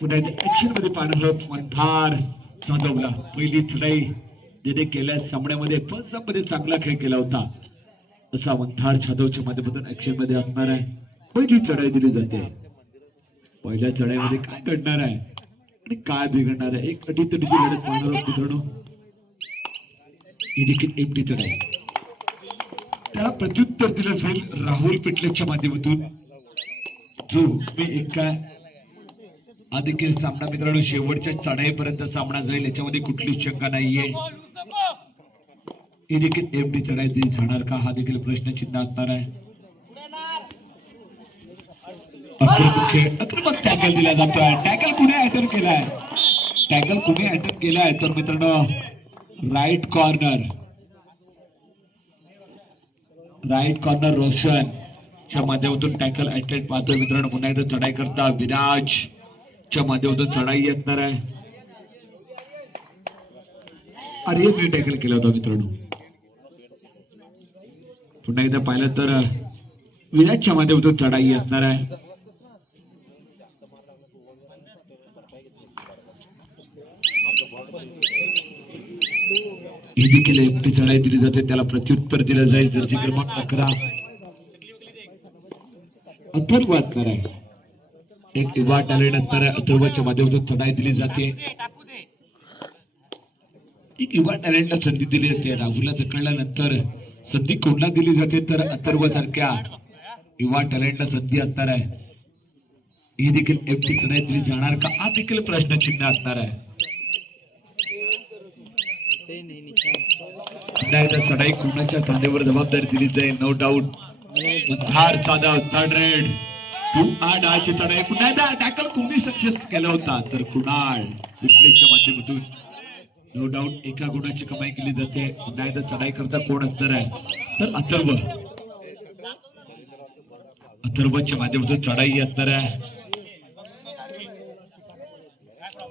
पुन्हा ऍक्शनमध्ये पाहणार मंथार जाधवला. पहिली चढाई ज्याने केल्या सामन्यामध्ये फर्स्टमध्ये चांगला खेळ केला होता. असा मंथार जाधवच्या माध्यमातून ऍक्शनमध्ये असणार आहे. पहिली चढाई दिली जाते. पहिल्या चढाईमध्ये काय घडणार आहे? आणि काय बिघडणार आहे? एक अटीतटीची लढत पाहणार आहोत मित्रांनो. ही देखील एकटी चढाई. त्याला प्रत्युत्तर दिलं जाईल राहुल पिटलेच्या माध्यमातून. जो मी एका हा देखील सामना मित्रांनो शेवटच्या चढाईपर्यंत सामना जाईल. याच्यामध्ये कुठलीच शंका नाहीये. ही देखील एमडी चढाई दिली जाणार का? हा देखील प्रश्नचिन्ह असणार आहे. आक्रमक टॅकल दिला जातोय. टॅकल कुणी अटेम्प केलाय? टॅकल कुणी अटेम्प केलाय? तर मित्रांनो right corner right corner Roshan. च्या माध्यमातून टॅकल अटेम्प पाहतोय मित्रांनो. पुन्हा एकदा चढाई करता विराज. च्या माध्यमातून चढाई येणार आहे. आर्यनने टॅकल केला होता मित्रांनो. पुन्हा एकदा पाहिलं तर विराजच्या माध्यमातून चढाई असणार आहे. ही देखील एकटी चढाई दिली जाते. त्याला प्रत्युत्तर दिलं जाईल. जर्सी क्रमांक अकरा. अथर्व असणार आहे. एक युवा टॅलेंट असणार अथर्वच्या माध्यमातून चढाई दिली जाते. एक युवा टॅलेंटला संधी दिली जाते. राहुलला जखडल्यानंतर संधी कोणला दिली जाते? तर अथर्व सारख्या युवा टॅलेंटला संधी असणार आहे. ही देखील एकटी चढाई दिली जाणार का? हा देखील प्रश्नचिन्ह असणार आहे. चढाई कोणाच्या खांद्यावर जबाबदारी दिली जाईल? नो डाऊट धार जाधव थर्ड रेड टू आठ आठची टॅकल कोणी सक्सेस केला होता? तर कुणाल विटलेच्या माध्यमातून. नो डाऊट एका गुणाची कमाई केली जाते. पुन्हा एकदा चढाई करता कोण असणार आहे? तर अथर्व. अथर्वच्या माध्यमातून चढाई असणार आहे.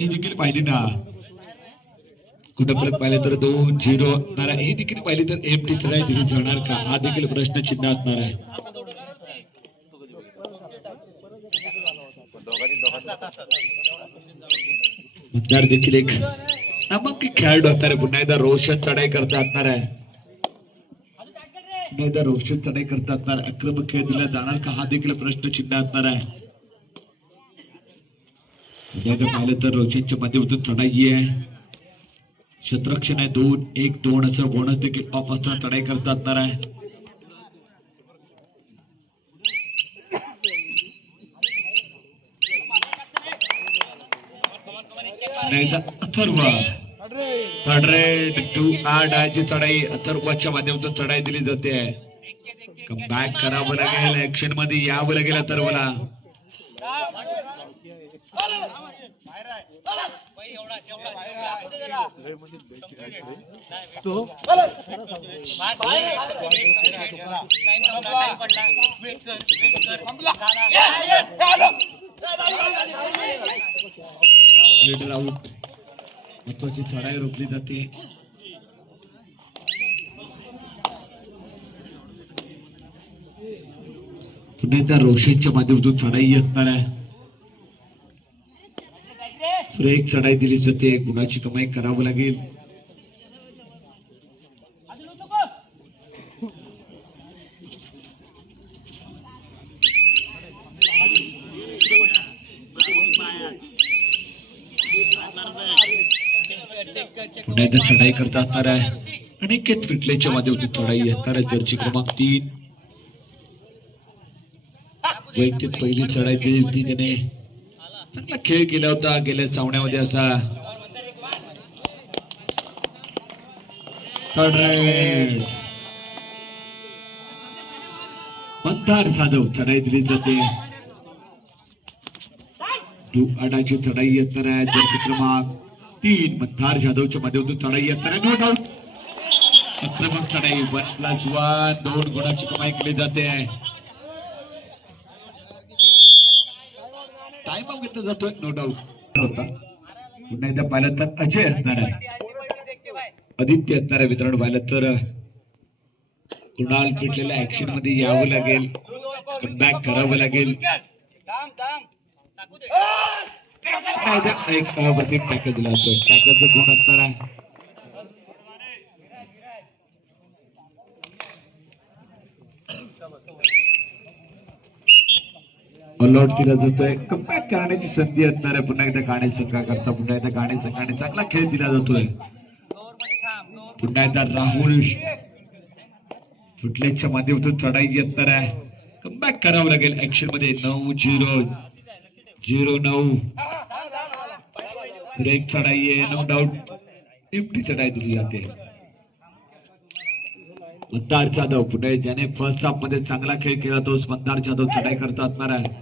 ही देखील पाहिली ना. कुठं परत पाहिले तर दोन झिरो असणार आहे. ही देखील पाहिली तर एम टी चढाई दिली जाणार का? हा देखील प्रश्न चिन्ह असणार आहे. मतदार देखील एक नमक खेळाडू असणार आहे पुन्हा एकदा रोशन चढाई करता असणार. आहे पुन्हा एकदा रोशन चढाई करता असणार आहे. आक्रमक खेळ दिला जाणार का हा देखील प्रश्न चिन्ह असणार आहे. पाहिलं तर रोशनच्या माध्यमातून चढाई आहे. क्षेत्ररक्षण आहे दोन एक दोन असं बोनस देखील ऑफ असताना चढाई करता असणार आहे. एकदा अथर्व. थर्ड रेड टू चढाई अथर्वाच्या माध्यमातून चढाई दिली जाते. बॅक करावं लागेल ऍक्शनमध्ये यावं लागेल अथर्वला लीडर आउट महत्वाची चढाई रोखली जाते. पुन्हा एकदा रोशनच्या माध्यमातून चढाई असणार आहे सुरेख चढाई दिली जाते. गुणाची कमाई करावं लागेल. पुन्हा चढाई करता असणार आहे. अनेकेत विटलेच्या माध्यमातून चढाई असणार आहे जर्सी क्रमांक तीन. वैयक्तिक पहिली चढाई दिली होती त्याने चांगला खेळ केला होता. गेल्या चावण्यामध्ये असा. मंदार साधव चढाई दिली जाते. धूप चढाई येणार आहे जर्सी क्रमांक तीन मंदार जाधवच्या माध्यमातून चढाई असताना नो डाऊट आक्रमक चढाई वन प्लस वन दोन गुणाची कमाई केली जाते. टाइम ऑफ घेतला जातोय. नो डाऊट होता. पुन्हा एकदा पाहिलं तर अजय असणार आहे. आदित्य असणार आहे मित्रांनो पाहिलं तर. कुणाल पेटलेल्या ऍक्शनमध्ये यावं लागेल. बॅक करावं लागेल. नाही, एक अप्रतिम दिला जातो टाकाचं गुण असणार आहे अलॉट दिला जातोय कमबॅक करण्याची संधी असणार आहे पुन्हा एकदा गाणे संघाकरता पुन्हा एकदा गाणे संघाने चांगला खेळ दिला जातोय पुन्हा एकदा राहुल फुटलेच्या माध्यमातून चढाई असणार आहे कमबॅक करावं लागेल ऍक्शनमध्ये नऊ झिरो झिरो नऊ सुरेख एक चढाई आहे नो डाऊट एमटी चढाई दिली जाते. मंदार जाधव पुढे ज्याने फर्स्ट हाफमध्ये चांगला खेळ केला तोच मंदार जाधव चढाई करता असणार आहे.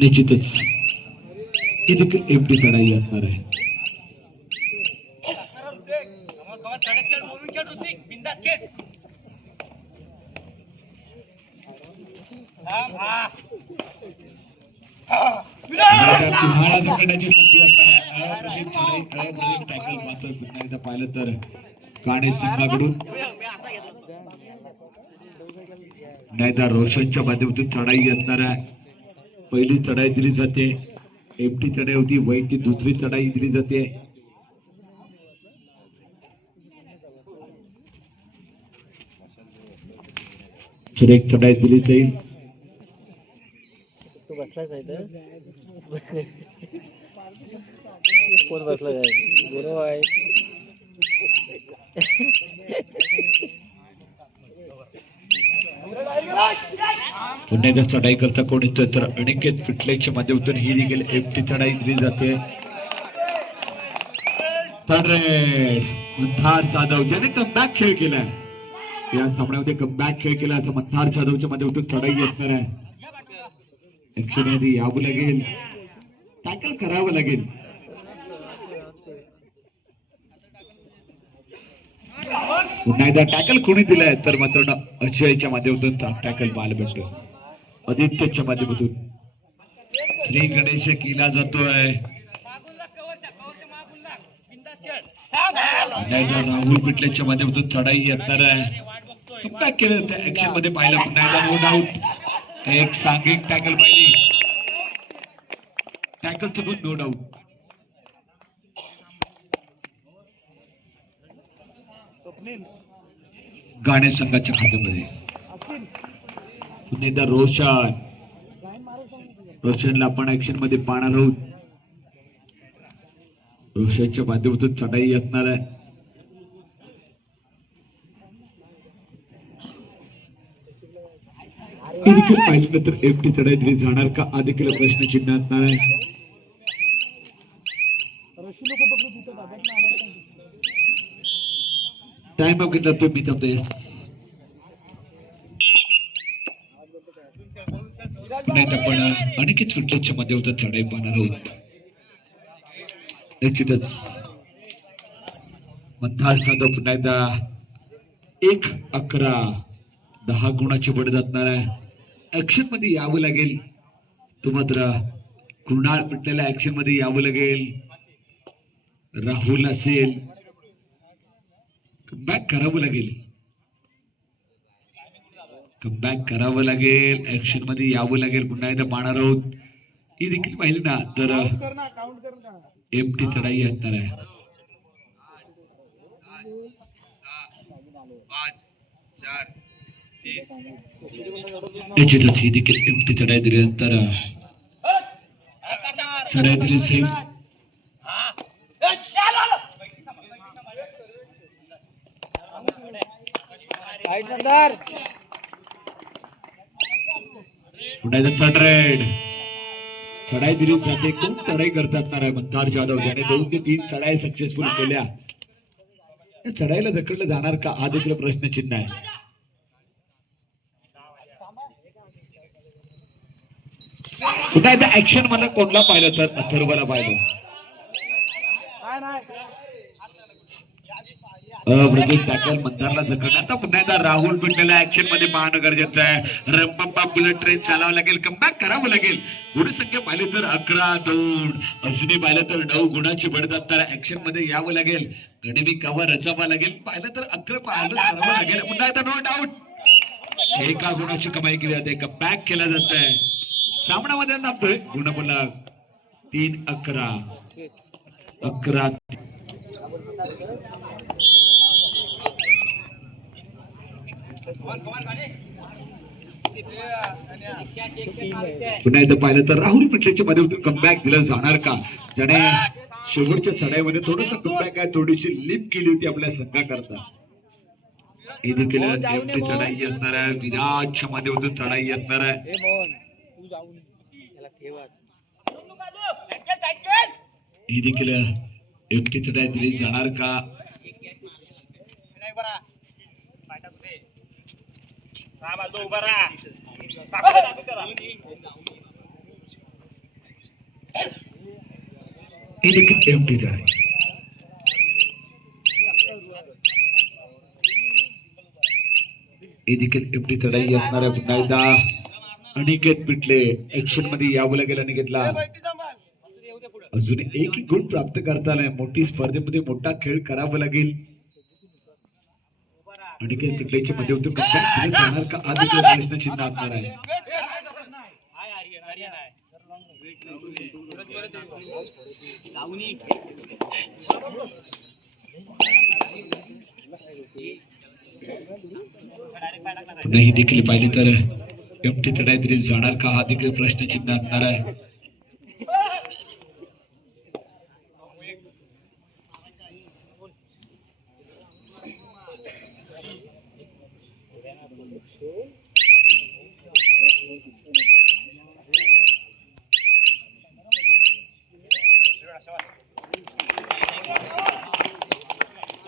निश्चितच. ही देखील चढाई असणार आहे. पाहिलं तर काणे सिंहाकडून. नाहीतर रोशनच्या माध्यमातून चढाई असणार आहे. पहिली चढाई दिली जाते. एमटी चढाई होती वैट ती दुसरी चढाई दिली जाते. एक चढाई दिली जाईल. कोण बसला जायचं पुन्हा एकदा चढाई करता कोण येतोय? तर अनिकेत फिटलेच्या माध्यमातून ही देखील एमटी चढाई दिली जाते. तर मंथार जाधव ज्याने कमबॅक खेळ केलाय या सामन्यामध्ये कमबॅक खेळ केला असं मंथार जाधवच्या माध्यमातून चढाई असणार आहे. ऍक्शन यावं लागेल. टॅकल करावं लागेल. पुन्हा एकदा टॅकल कोणी दिलाय? तर मात्र अजयच्या माध्यमातून टॅकल पाहायला भेटतो आदित्यच्या माध्यमातून. श्री गणेश केला जातोय. राहुल पिटलेच्या माध्यमातून चढाई येणार आहे. कमबॅक केलं त्या ऍक्शनमध्ये पाहिलं पुन्हा एकदा नो डाऊट एक सांघिक टॅकल पाहिली. टॅकल चुकून नो डाऊट गाणे संघाच्या खात्यामध्ये पुन्हा एकदा रोशन. रोशनला आपण ऍक्शनमध्ये पाहणार आहोत. रोशनच्या माध्यमातून चढाई असणार आहे. हे देखील पाहिल्यानंतर एमटी चढाई दिली जाणार का? हा देखील प्रश्नचिन्ह असणार आहे टाइम अप घेतला तो मी थांबतो येस नाही तर आपण अनिकेत फिटनेसच्या मध्ये होतं चढाई पाहणार आहोत निश्चितच मंथार जाधव पुन्हा एकदा एक अकरा दहा गुणाचे बढत जातणार आहे. ऍक्शनमध्ये यावं लागेल. तो मात्र कृणाल पटलेल्या ऍक्शनमध्ये यावं लागेल. राहुल असेल. बॅक करावं लागेल. बॅक करावं लागेल. ऍक्शनमध्ये यावं लागेल. पुन्हा एकदा पाहणार आहोत. ही देखील पाहिली ना तर एमटी चढाई असणार आहे. निश्चितच ही देखील एमटी चढाई दिल्यानंतर चढाई दिली सेम साईड नंतर थर्ड रेड चढाई दिली जाते. खूप चढाई करता असणार आहे मंथार जाधव. ज्याने दोन ते तीन चढाई सक्सेसफुल केल्या. या चढाईला ढकललं जाणार का? हा देखील प्रश्नचिन्ह आहे. पुन्हा एकदा ऍक्शन मला कोणला पाहिलं तर? अथर्वला पाहिलं. अप्रतिम टॅकल मंदारला जखड आता पुन्हा एकदा राहुल पिंटला ऍक्शनमध्ये पाहणं गरजेचं आहे. रंपप्पा बुलेट ट्रेन चालावं लागेल. कमबॅक करावं लागेल. गुणसंख्या पाहिली तर अकरा दोन. अजूनही पाहिलं तर नऊ गुणाची बढत तर ऍक्शनमध्ये यावं लागेल. गणिमी कव्हा रचावं लागेल. पाहिलं तर अकरा पाहिलं करावं लागेल. पुन्हा एकदा नो डाऊट एका गुणाची कमाई केली जाते. कमबॅक केला जात आहे. सामनामध्ये नापतोय गुणबला तीन अकरा. अकरा. पुन्हा एकदा पाहिलं तर राहुल पिटलेच्या माध्यमातून कमबॅक दिलं जाणार का? ज्याने शेवटच्या चढाईमध्ये थोडस कमबॅक आहे थोडीशी लिप केली होती आपल्या संघाकरता. हे देखील चढाई येणार आहे विराटच्या माध्यमातून चढाई येणार आहे. हे ही देखील एकटी चढाई दिली जाणार का? ही देखील एकटी चढाई ही चढाई पुन्हा एकदा अनिकेत पिटले. ऍक्शनमध्ये यावं लागेल अनिकेतला. अजून एक गुण प्राप्त करताना मोठी स्पर्धेमध्ये मोठा खेळ करावा लागेल. Comeback दिलं जाणार का आज देखील प्रश्न चिन्ह असणार आहे? पुन्हा ही देखील पाहिली तर एकटी चढाई तरी जाणार का? हा देखील प्रश्न चिन्ह असणार आहे.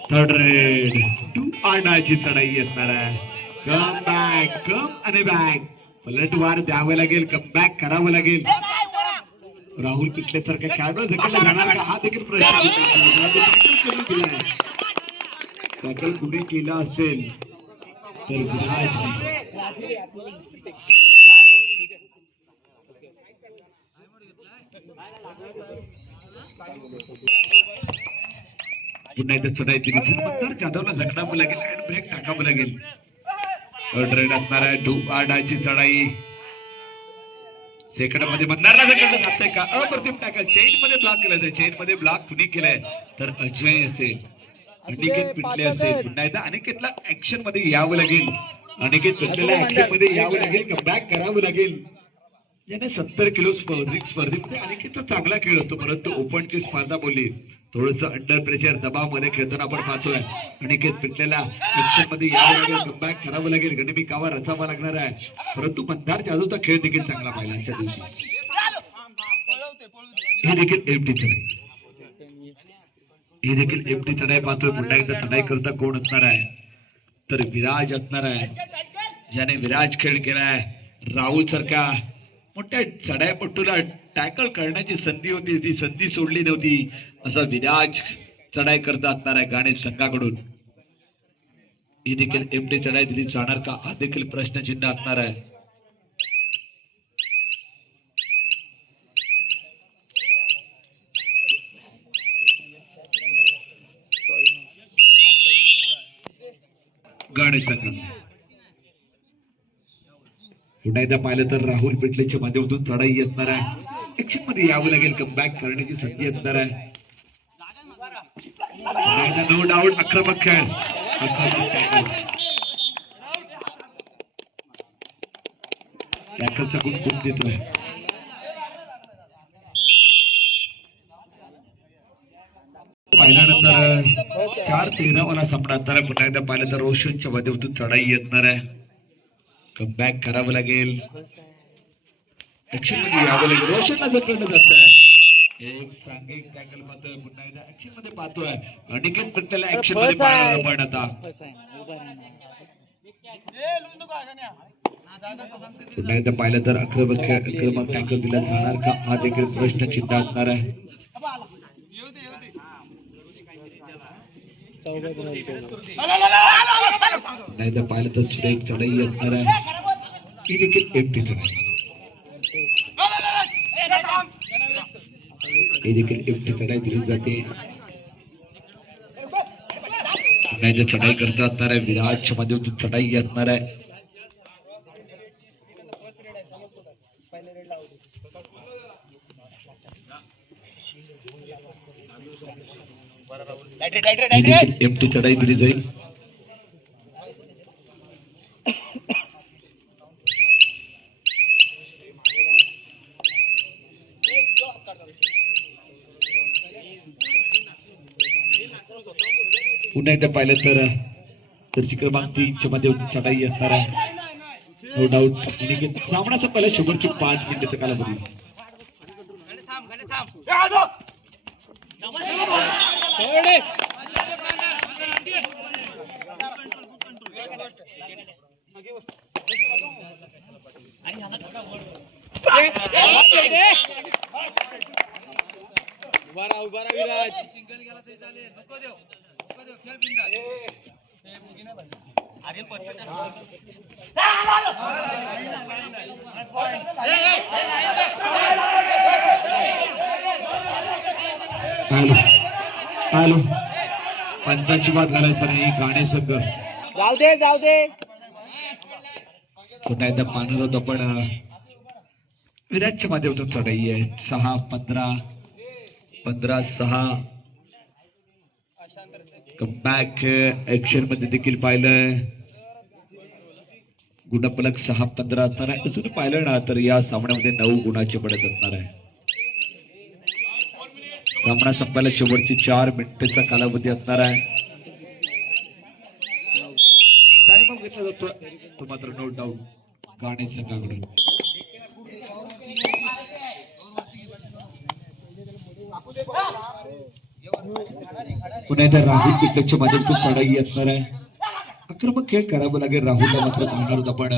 थर्ड रेड टू चढाई असणार आहे कम बॅक कम आणि बॅक पलटवार द्यावं लागेल कम बॅक करावं लागेल राहुल पिटले खेळाडू ढकलला जाणार का हा देखील प्रश्न टॅकल कुणी केला असेल तर विराजने पुन्हा एकदा चढाई दिली तर जाधवला झकडावं लागेल हँड ब्रेक टाकावं लागेल ट्रेन असणार आहे. टू आडाची चढाई. सेकंडमध्ये मंदारला झकडलं जाते का? अप्रतिम टाका. चेन मध्ये ब्लॉक केलं चेन मध्ये ब्लॉक कुणी केलाय? तर अजय असेल. अनिकेत पिटले असेल. पुन्हा एकदा अनिकेतला ऍक्शनमध्ये यावं लागेल. अनिकेत पिटलेल्या ऍक्शनमध्ये यावं लागेल. कमबॅक करावं लागेल. याने सत्तर किलो स्पर्धिक स्पर्धेमध्ये अनेकीचा चांगला खेळ होतो. परंतु ओपनची स्पर्धा बोलली थोडस अंडर प्रेशर दबावामध्ये खेळताना आपण पाहतोय. अनिकेत पिटलेला. ऍक्शनमध्ये यावं लागेल कमबॅक करावं लागेल. गणिमी कावा रचावा लागणार आहे. परंतु मंदार जाधवचा खेळ देखील चांगला पाहिला आजच्या दिवशी. हे देखील एमटी चढाई. हे देखील एमटी चढाई पाहतोय. पुन्हा एकदा चढाई करता कोण असणार आहे? तर विराज असणार आहे. ज्याने विराज खेळ केलाय राहुल सारख्या मोठ्या चढाईपट्टूला टॅकल करण्याची संधी होती. ती संधी सोडली नव्हती. असा विराज चढाई करता असणार आहे गाणे संघाकडून ही देखील एमटी चढाई दिली जाणार का? हा देखील प्रश्नचिन्ह असणार आहे. गाणे संघ पुन्हा एकदा पाहिलं तर राहुल पेटलेच्या माध्यमातून चढाई येतणार आहे ऍक्शनमध्ये यावं लागेल कमबॅक करण्याची संधी असणार आहे नो डाऊट आक्रमक खेळ टॅकलचा गुण कोण देतोय. पाहिल्यानंतर चार तेरा मला सामना असणार आहे. पुन्हा एकदा पाहिलं तर रोशनच्या माध्यमातून चढाई येतणार आहे. कमबॅक करावं लागेल. दक्षिणमध्ये यावं लागेल. रोशनला जर कळलं जात आहे एक सांघिक टॅकल पाहतोय पुन्हा एकदा ऍक्शनमध्ये पाहतोय. अनिकेत पटेल ऍक्शनमध्ये पाहणार आपण आता. पुन्हा एकदा पाहिलं तर आक्रमक खेळ आक्रमक टॅकल दिला जाणार का? हा देखील प्रश्न चिन्ह असणार आहे. नाही तर पाहिलं तर सुद्धा एक चढाई असणार आहे. ही देखील एकटी चढाई ही। देखील एकटी चढाई चढाई करता असणार आहे विराटच्या चढाई ही एकटी चढाई दिली जाईल पुन्हा एकदा पाहिलं तर दर्शी क्रमांक तीनच्या मध्ये चढाई असणार आहे. नो डाऊट सामनाचा पहिला शेवटची पाच मिनिटाचा कालावधी. उभा राहा उभा राहा विराज. सिंगल गेला तरी चालेल नको देऊ हॅलो. पंचाची बात घालायचं नाही गाणे संघ जाऊ दे जाऊ दे पुन्हा एकदा पाहणार होतो पण विराटच्या माध्यमातून चढाई आहे सहा पंधरा. पंधरा सहा. बॅक ऍक्शनमध्ये देखील पाहिलं. गुणपलक सहा पंधरा असणार आहे. अजून पाहिलं ना तर या सामन्यामध्ये नऊ गुणाचे पडत असणार आहे. सामना संपायला शेवटची चार मिनिटाचा कालावधी असणार आहे. टाइम घेतला जातो तो मात्र नो डाऊट गाणे संघाकडून. पुन्हा एकदा राहुल चिटकच्या माध्यमातून चढाई असणार आहे. आक्रमक खेळ करावं लागेल राहुलला मात्र पाहणार होता पण.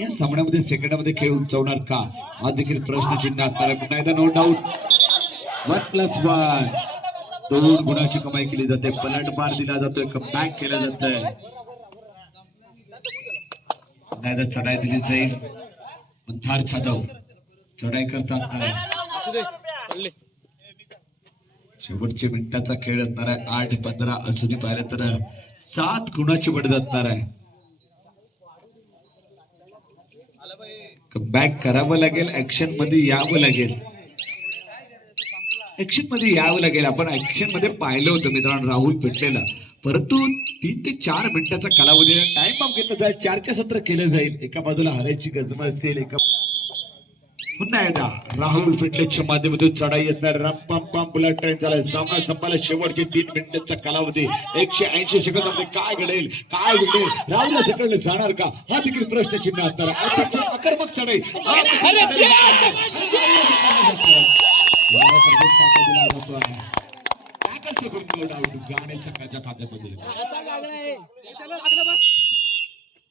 या सामन्यामध्ये सेकंडामध्ये खेळ उंचवणार का? हा देखील प्रश्नचिन्ह असणार आहे पुन्हा एकदा no doubt one plus one दोन गुणाची कमाई केली जाते. पलटमार दिला जातोय कमबॅक केलं जातंय. पुन्हा एकदा चढाई दिली जाईल. मंथार जाधव. चढाई करतात. शेवटच्या शेवटचे मिनिटाचा खेळ असणार आहे. आठ पंधरा अजूनही पाहिलं तर सात गुणाची बढत असणार आहे. बॅक करावं लागेल ऍक्शनमध्ये यावं लागेल? ऍक्शनमध्ये यावं लागेल. आपण ऍक्शनमध्ये पाहिलं होतं मित्रांनो राहुल पेटलेला. परंतु तीन ते चार मिनिटाचा कालावधी टाइम ऑफ घेतला जाईल चारच्या सत्र केलं जाईल. एका बाजूला हरायची गजमा असेल एका पुन्हा एकदा राहुल फिटनेसच्या माध्यमातून चढाई येणार राम पम पम बुलेट ट्रेन झालाय. सामना संपायला शेवटचे तीन मिनिटांचा कालावधी. एकशे ऐंशी सेकंदामध्ये काय घडेल? काय घडेल राहुल सेकंड जाणार का? हा देखील प्रश्न चिन्ह असणार. आहे. आक्रमक चढाई. हा देखील गाणे सकाळच्या खात्यामध्ये.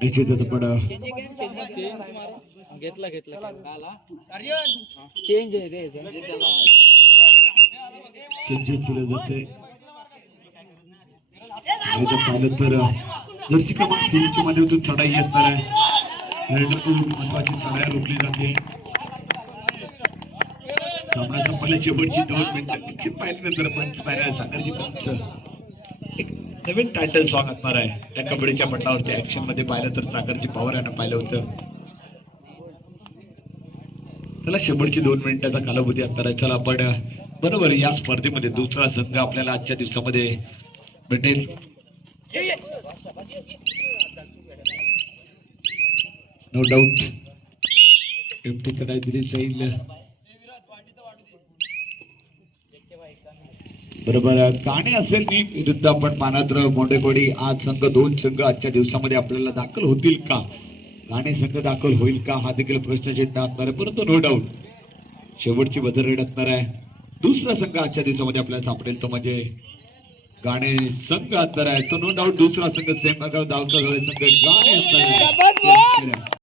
निश्चित घेतला घेतला चेंज आहे रे चेंजेस केले जाते नाही तर पाहिलं तर जर्सी क्रमांक तीनच्या चढाई आहे. रेडरकडून महत्वाची चढाई रोखली जाते. सामना संपला शेवटची दोन मिनिटं निश्चित पाहिल्यानंतर पंच पाहिला साखरजी पंच एक नवीन टायटल सॉन्ग असणार आहे. त्या कबड्डीच्या पटावरती ऍक्शनमध्ये पाहिलं तर साखरची पवार यानं पाहिलं होतं. चला शेवटची दोन मिनिटाचा कालावधी असणार आहे. चला आपण बरोबर या स्पर्धेमध्ये दुसरा संघ आपल्याला आजच्या दिवसामध्ये भेटेल. नो डाऊट एमटी तडाई दिली जाईल. बरोबर गाणे असेल मी विरुद्ध आपण मानाद्र मोंडेकोडी आज संघ दोन संघ आजच्या दिवसामध्ये आपल्याला दाखल होतील का? गाणे संघ दाखल होईल का? हा देखील प्रश्नचिन्ह असणार आहे परंतु नो डाऊट शेवटची बदल रेड असणार आहे. दुसरा संघ आजच्या दिवसामध्ये आपल्याला सापडेल तो म्हणजे गाणे संघ असणार आहे. तो नो डाऊट दुसरा संघ सेम दावता संघ. गाणे असणार आहे.